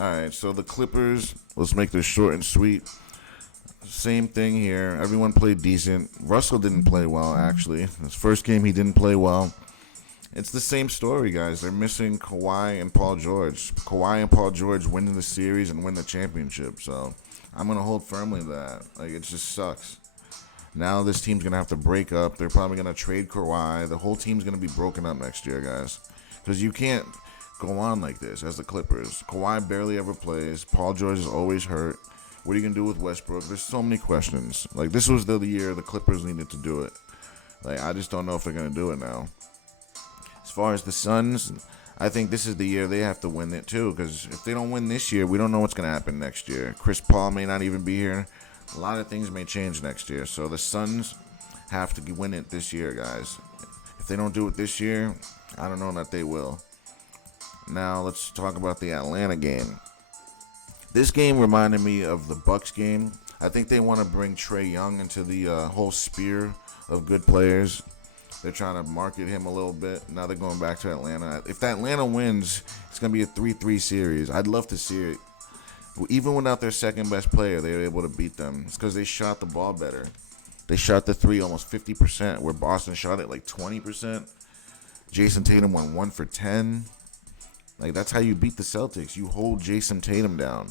All right, so the Clippers, let's make this short and sweet. Same thing here. Everyone played decent. Russell didn't play well, actually. His first game, he didn't play well. It's the same story, guys. They're missing Kawhi and Paul George. Kawhi and Paul George win the series and win the championship. So I'm going to hold firmly to that. Like, it just sucks. Now this team's going to have to break up. They're probably going to trade Kawhi. The whole team's going to be broken up next year, guys. Because you can't go on like this as the Clippers. Kawhi barely ever plays. Paul George is always hurt. What are you going to do with Westbrook? There's so many questions. Like, this was the year the Clippers needed to do it. Like, I just don't know if they're going to do it now. As far as the Suns, I think this is the year they have to win it too. Because if they don't win this year, we don't know what's going to happen next year. Chris Paul may not even be here. A lot of things may change next year. So the Suns have to win it this year, guys. If they don't do it this year, I don't know that they will. Now let's talk about the Atlanta game. This game reminded me of the Bucks game. I think they want to bring Trae Young into the whole sphere of good players. They're trying to market him a little bit. Now they're going back to Atlanta. If Atlanta wins, it's going to be a 3-3 series. I'd love to see it. Even without their second best player, they were able to beat them. It's because they shot the ball better. They shot the three almost 50%, where Boston shot it like 20%. Jason Tatum went 1 for 10. Like, that's how you beat the Celtics. You hold Jason Tatum down.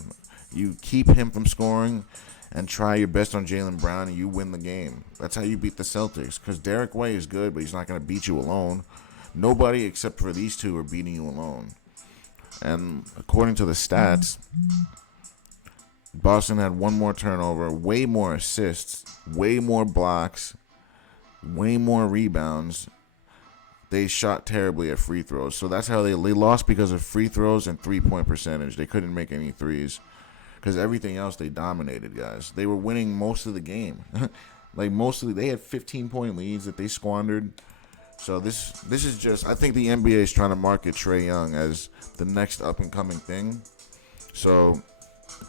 You keep him from scoring and try your best on Jaylen Brown, and you win the game. That's how you beat the Celtics. Because Derek White is good, but he's not going to beat you alone. Nobody except for these two are beating you alone. And according to the stats, Boston had one more turnover, way more assists, way more blocks, way more rebounds. They shot terribly at free throws. So that's how they lost, because of free throws and three-point percentage. They couldn't make any threes because everything else they dominated, guys. They were winning most of the game. Like, they had 15-point leads that they squandered. So this is just, I think the NBA is trying to market Trae Young as the next up-and-coming thing. So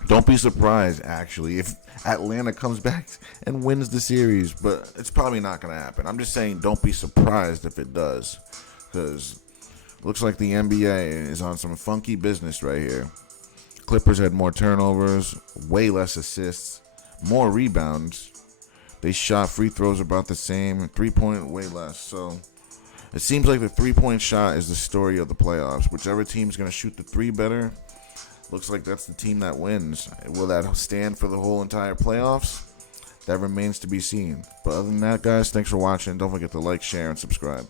don't be surprised, actually, if Atlanta comes back and wins the series. But it's probably not going to happen. I'm just saying, don't be surprised if it does. Because it looks like the NBA is on some funky business right here. Clippers had more turnovers, way less assists, more rebounds. They shot free throws about the same, three-point way less. So it seems like the three-point shot is the story of the playoffs. Whichever team's going to shoot the three better, looks like that's the team that wins. Will that stand for the whole entire playoffs? That remains to be seen. But other than that, guys, thanks for watching. Don't forget to like, share, and subscribe.